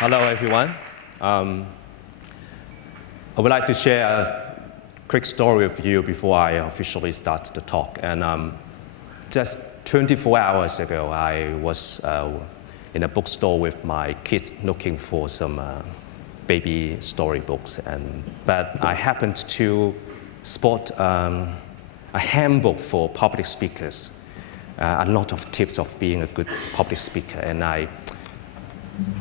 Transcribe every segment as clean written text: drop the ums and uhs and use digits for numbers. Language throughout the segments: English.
Hello, everyone. I would like to share a quick story with you before I officially start the talk. And just 24 hours ago, I was in a bookstore with my kids looking for some baby storybooks. But I happened to spot a handbook for public speakers, a lot of tips of being a good public speaker. And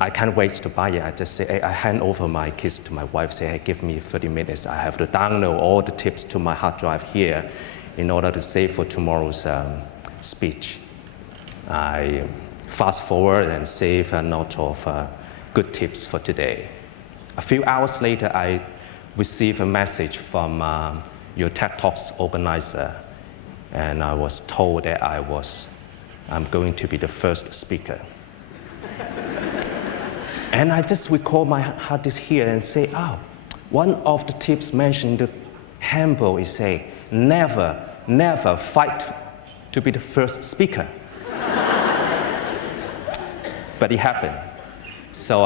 I can't wait to buy it. I just say, I hand over my kids to my wife, say, hey, give me 30 minutes. I have to download all the tips to my hard drive here in order to save for tomorrow's speech. I fast forward and save a lot of good tips for today. A few hours later, I received a message from your TED Talks organizer, and I was told that I'm going to be the first speaker. And I just recall my hard disk here and say, oh, one of the tips mentioned in the handbook is say, never fight to be the first speaker. But it happened. So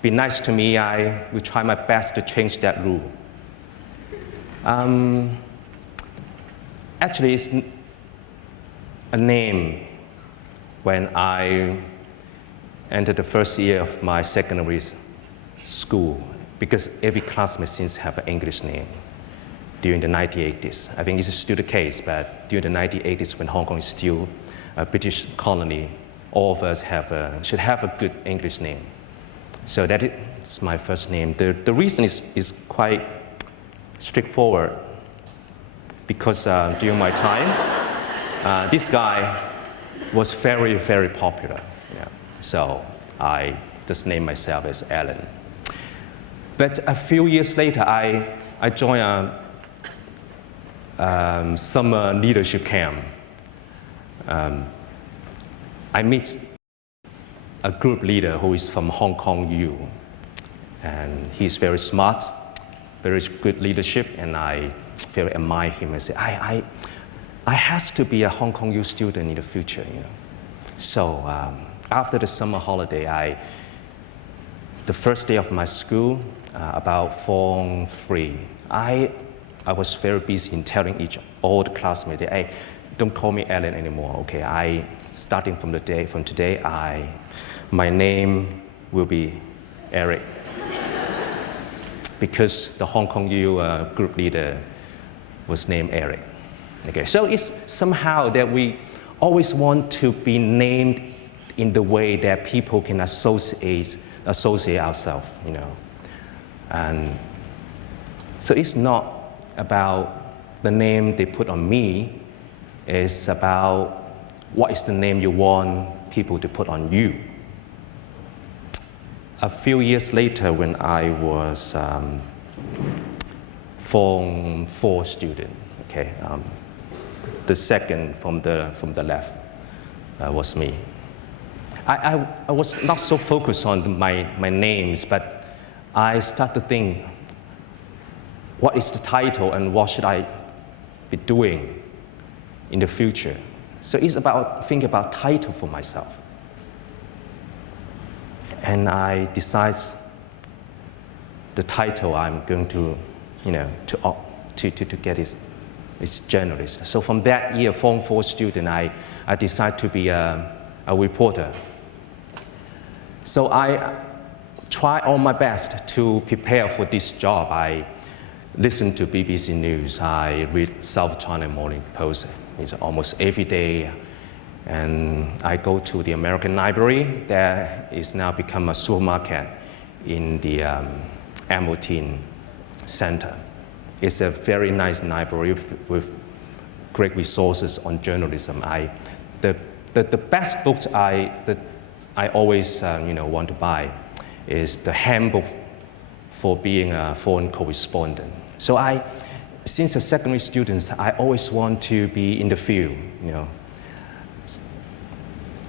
be nice to me. I will try my best to change that rule. Actually, it's a name when I entered the first year of my secondary school, because every classmate seems to have an English name during the 1980s. I think this is still the case, but during the 1980s, when Hong Kong is still a British colony, all of us should have a good English name. So that is my first name. The reason is quite straightforward, because during my time, this guy was very, very popular. So I just named myself as Alan. But a few years later, I joined a summer leadership camp. I meet a group leader who is from Hong Kong U, and he's very smart, very good leadership, and I very admire him and say, I has to be a Hong Kong U student in the future. So after the summer holiday, the first day of my school, about Form 3, I was very busy in telling all the classmates, hey, don't call me Alan anymore, okay? Starting from today, my name will be Eric. Because the Hong Kong U group leader was named Eric. Okay, so it's somehow that we always want to be named in the way that people can associate ourselves, And so it's not about the name they put on me, it's about what is the name you want people to put on you. A few years later, when I was Form 4 student, okay, the second from the left was me. I was not so focused on my names, but I started to think, what is the title and what should I be doing in the future? So it's about thinking about title for myself. And I decide the title I'm going to, to get is journalist. So from that year, Form 4 student, I decided to be a reporter. So I try all my best to prepare for this job. I listen to BBC News. I read South China Morning Post almost every day. And I go to the American Library. That is now become a supermarket in the Hamilton Center. It's a very nice library with great resources on journalism. The best books I always want to buy is the handbook for being a foreign correspondent. So since a secondary student, I always want to be in the field,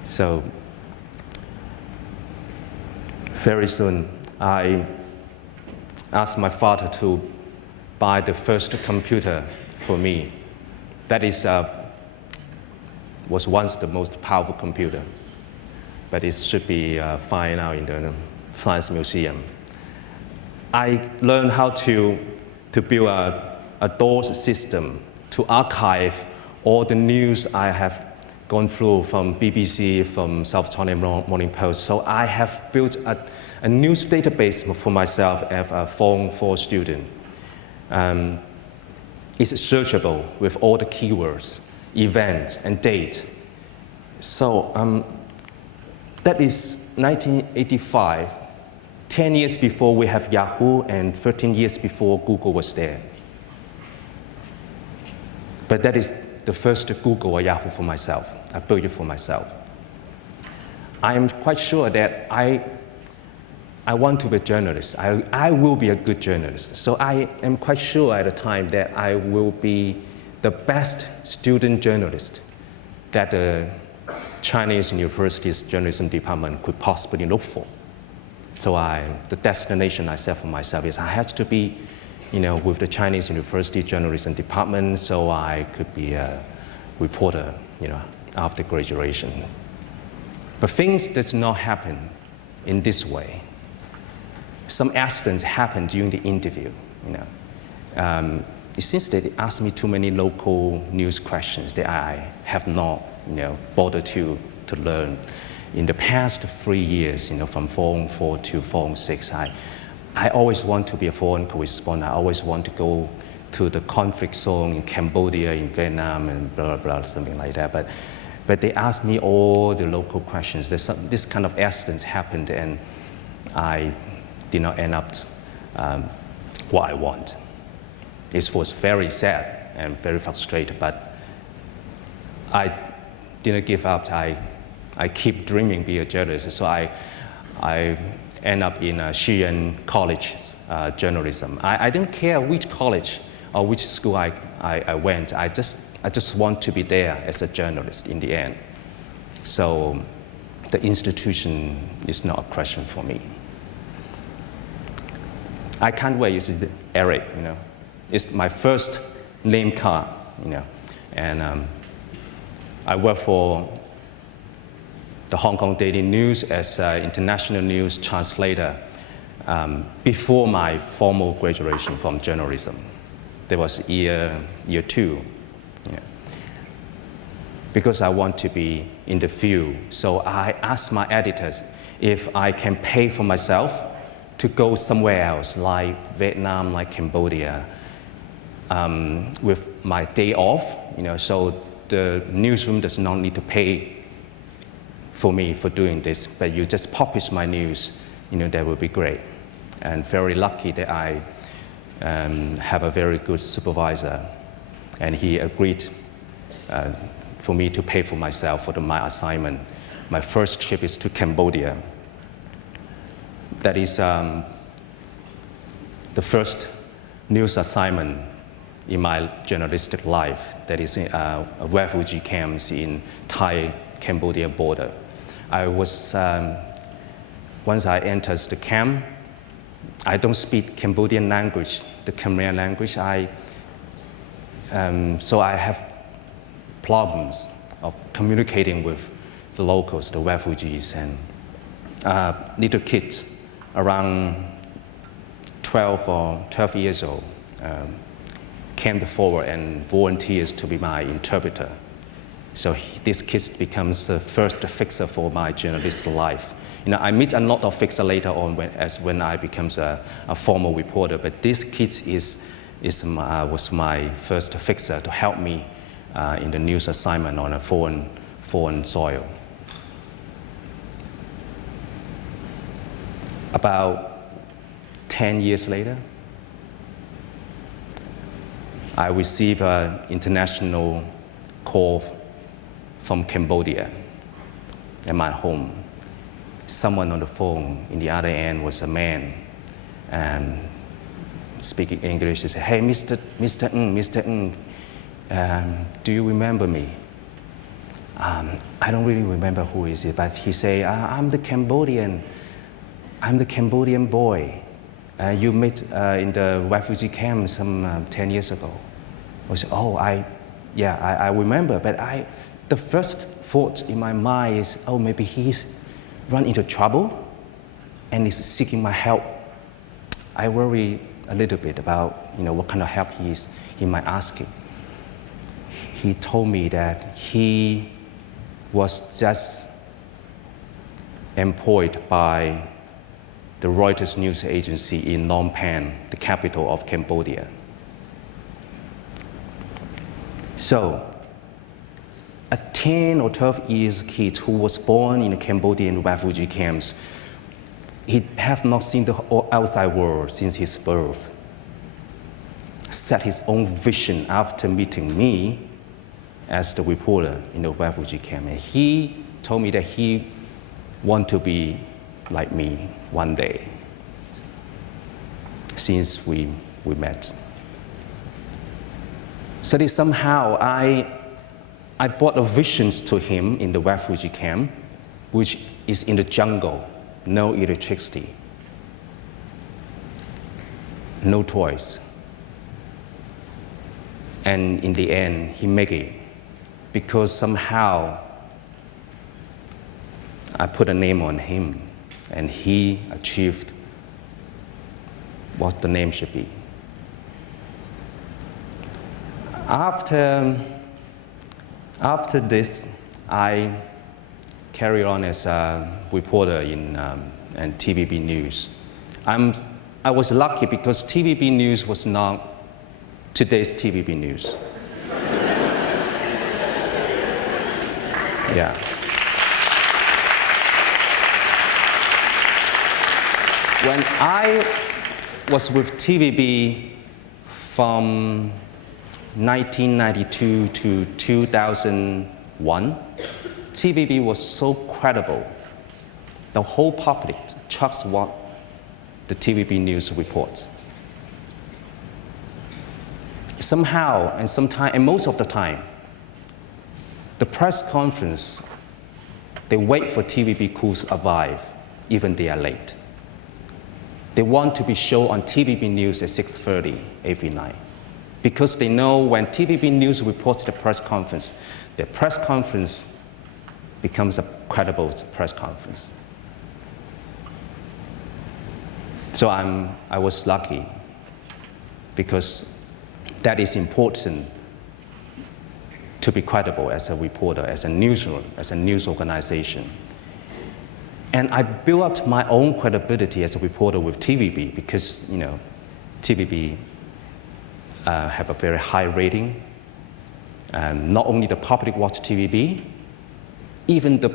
So very soon, I asked my father to buy the first computer for me. That was once the most powerful computer, but it should be fine now in the Science Museum. I learned how to build a doors system to archive all the news I have gone through from BBC, from South China Morning Post. So I have built a news database for myself as a Form 4 student. It's searchable with all the keywords, event, and date. So that is 1985, 10 years before we have Yahoo and 13 years before Google was there. But that is the first Google or Yahoo for myself. I built it for myself. I am quite sure that I want to be a journalist. I will be a good journalist. So I am quite sure at the time that I will be the best student journalist that the Chinese University's journalism department could possibly look for. So the destination I set for myself is I had to be, with the Chinese University journalism department, so I could be a reporter, after graduation. But things does not happen in this way. Some accidents happened during the interview. It seems that they asked me too many local news questions that I have not, bothered to learn. In the past 3 years, from Form 4 to Form 6, I always want to be a foreign correspondent. I always want to go to the conflict zone in Cambodia, in Vietnam, and blah, blah, blah, something like that. But they asked me all the local questions. This kind of accidents happened, and I did not end up what I want. It was very sad and very frustrated, but I didn't give up. I keep dreaming being a journalist. So I end up in Xi'an College journalism. I didn't care which college or which school I went. I just want to be there as a journalist in the end. So the institution is not a question for me. I can't wait. It's Eric, It's my first name card, And I work for the Hong Kong Daily News as an international news translator before my formal graduation from journalism. That was year 2. Because I want to be in the field, so I asked my editors if I can pay for myself to go somewhere else, like Vietnam, like Cambodia, with my day off, so the newsroom does not need to pay for me for doing this, but you just publish my news, that would be great. And very lucky that I have a very good supervisor, and he agreed for me to pay for myself for my assignment. My first trip is to Cambodia. That is the first news assignment in my journalistic life. That is a refugee camps in Thai-Cambodia border. I was, once I entered the camp, I don't speak Cambodian language, the Khmer language. So I have problems of communicating with the locals, the refugees, and little kids around 12 years old came forward and volunteers to be my interpreter. So this kid becomes the first fixer for my journalistic life. I meet a lot of fixer later on when I become a formal reporter, but this kid was my first fixer to help me in the news assignment on a foreign soil. About 10 years later, I received an international call from Cambodia at my home. Someone on the phone in the other end was a man, and speaking English, he said, "Hey, Mr. Ng, do you remember me?" I don't really remember who is it, but he said, I'm the Cambodian boy. You met in the refugee camp some 10 years ago. I said, I remember, but the first thought in my mind is, maybe he's run into trouble. and is seeking my help. I worry a little bit about what kind of help he might ask. He told me that he was just employed by the Reuters news agency in Phnom Penh, the capital of Cambodia. So, a 10 or 12 years kid who was born in the Cambodian refugee camps, he have not seen the outside world since his birth. Set his own vision after meeting me as the reporter in the refugee camp. And he told me that he want to be like me one day since we met. So that somehow I brought a visions to him in the refugee camp, which is in the jungle, no electricity, no toys. And in the end, he made it because somehow I put a name on him and he achieved what the name should be. After this, I carry on as a reporter in TVB News. I was lucky because TVB News was not today's TVB News. Yeah. When I was with TVB from 1992 to 2001, TVB was so credible. The whole public trusts what the TVB News reports. Somehow, and sometimes, and most of the time, the press conference, they wait for TVB crews to arrive, even they are late. They want to be shown on TVB News at 6:30 every night, because they know when TVB News reports the press conference, the press conference becomes a credible press conference. So I was lucky, because that is important to be credible as a reporter, as a newsroom, as a news organization. And I built up my own credibility as a reporter with TVB because, TVB have a very high rating. Not only the public watch TVB, even the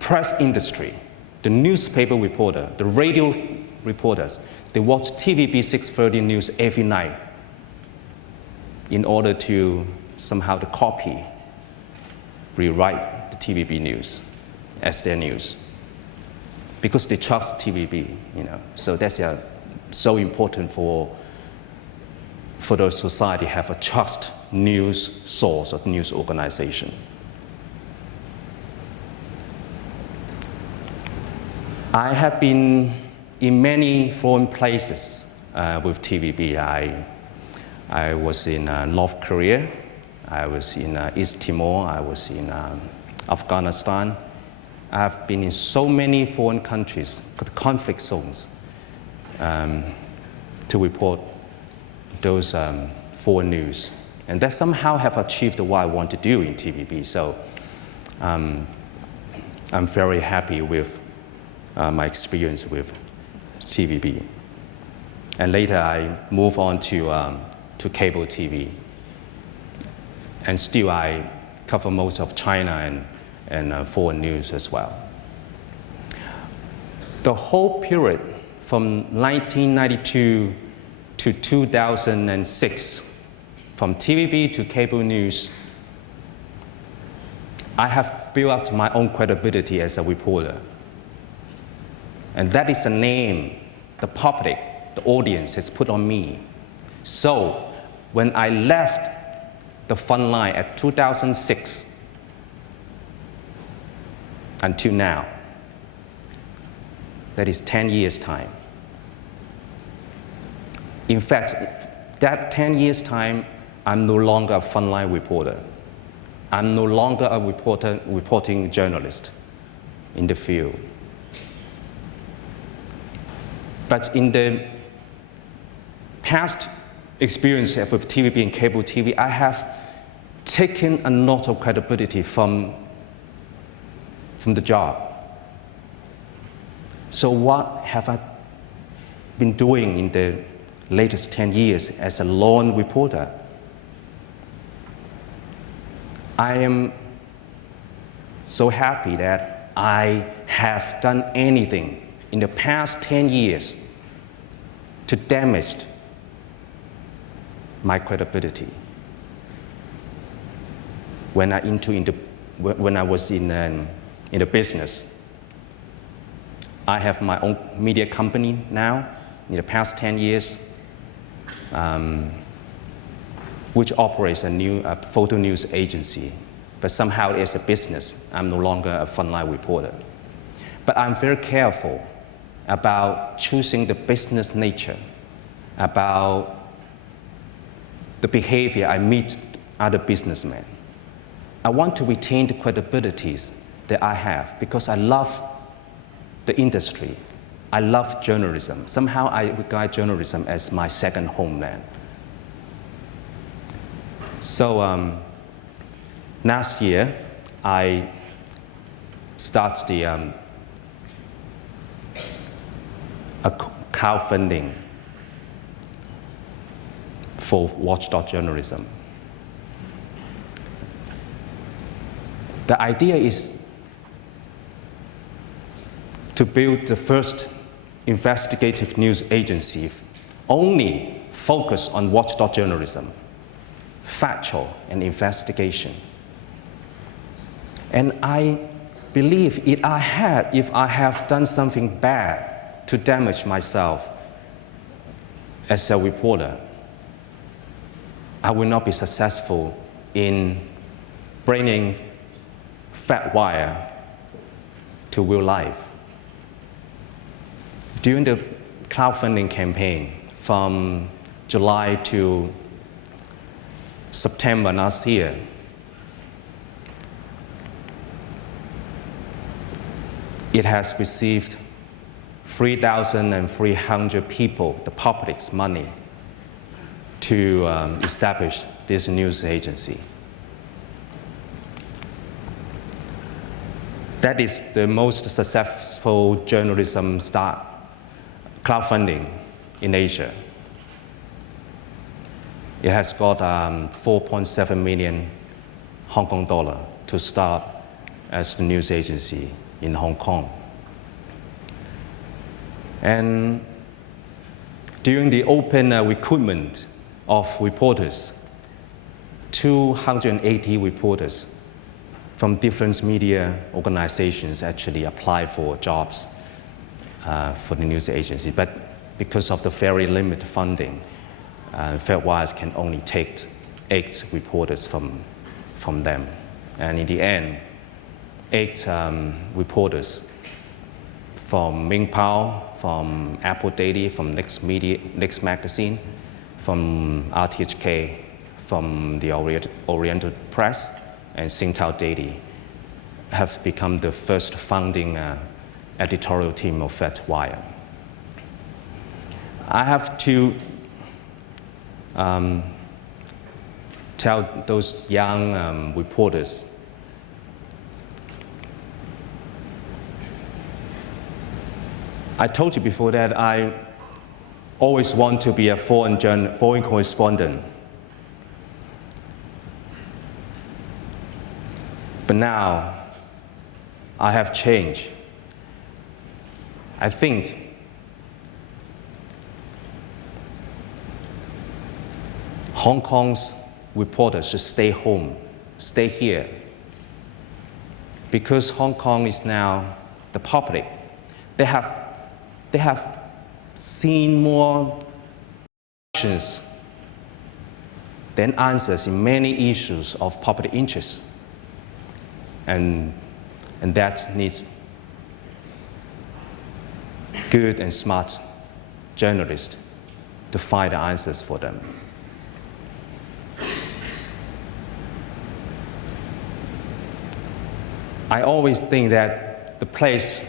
press industry, the newspaper reporter, the radio reporters, they watch TVB 6:30 News every night in order to somehow to copy, rewrite the TVB News as their news, because they trust TVB, So that's so important for the society have a trust news source or news organization. I have been in many foreign places with TVB. I was in North Korea, I was in East Timor, I was in Afghanistan. I've been in so many foreign countries, conflict zones, to report those foreign news. And that somehow have achieved what I want to do in TVB. So I'm very happy with my experience with TVB. And later I moved on to cable TV. And still I cover most of China and foreign news as well. The whole period from 1992 to 2006, from TVB to cable news, I have built up my own credibility as a reporter. And that is a name the public, the audience has put on me. So when I left the front line at 2006 until now, that is 10 years' time. In fact, that 10 years' time, I'm no longer a frontline reporter. I'm no longer a reporting journalist in the field. But in the past experience with TVB and cable TV, I have taken a lot of credibility from the job. So what have I been doing in the latest 10 years as a lone reporter? I am so happy that I have done anything in the past 10 years to damage my credibility. When I was in the business, I have my own media company now. In the past 10 years, which operates a photo news agency, but somehow it's a business. I'm no longer a frontline reporter. But I'm very careful about choosing the business nature, about the behavior I meet other businessmen. I want to retain the credibilities that I have because I love the industry. I love journalism. Somehow I regard journalism as my second homeland. So last year, I started a crowdfunding for watchdog journalism. The idea is to build the first investigative news agency only focused on watchdog journalism, factual and investigation. And I believe if I have done something bad to damage myself as a reporter, I will not be successful in bringing fact wire to real life. During the crowdfunding campaign from July to September last year, it has received 3,300 people, the public's money, to establish this news agency. That is the most successful journalism crowdfunding in Asia. It has got 4.7 million Hong Kong dollar to start as the news agency in Hong Kong. And during the open recruitment of reporters, 280 reporters from different media organizations actually applied for jobs for the news agency. But because of the very limited funding, FedWise can only take 8 reporters from them. And in the end, 8 reporters from Ming Pao, from Apple Daily, from Next Magazine, from RTHK, from the Oriental Press, and Singtao Daily have become the first founding editorial team of FedWire. I have to tell those young reporters I told you before that I always want to be a foreign correspondent. But now I have changed. I think Hong Kong's reporters should stay home, stay here, because Hong Kong is now the public. They have seen more questions than answers in many issues of public interest. And that needs good and smart journalists to find the answers for them. I always think that the place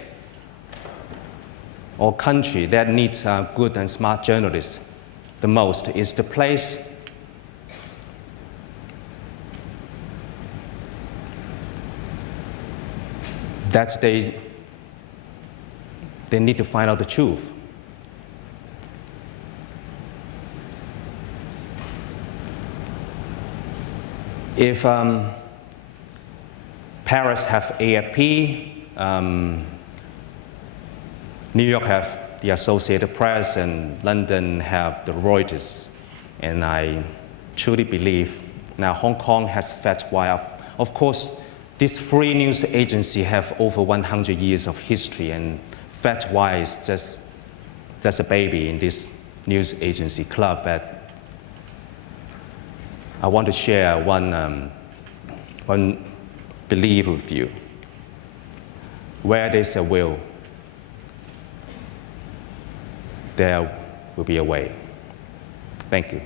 or country that needs good and smart journalists the most is the place that they need to find out the truth. If Paris have AFP, New York have the Associated Press, and London have the Reuters, and I truly believe now Hong Kong has Fat Wire. Of course, these three news agencies have over 100 years of history, and Fat Wire is just a baby in this news agency club. But I want to share one belief with you. Where there's a will, there will be a way. Thank you.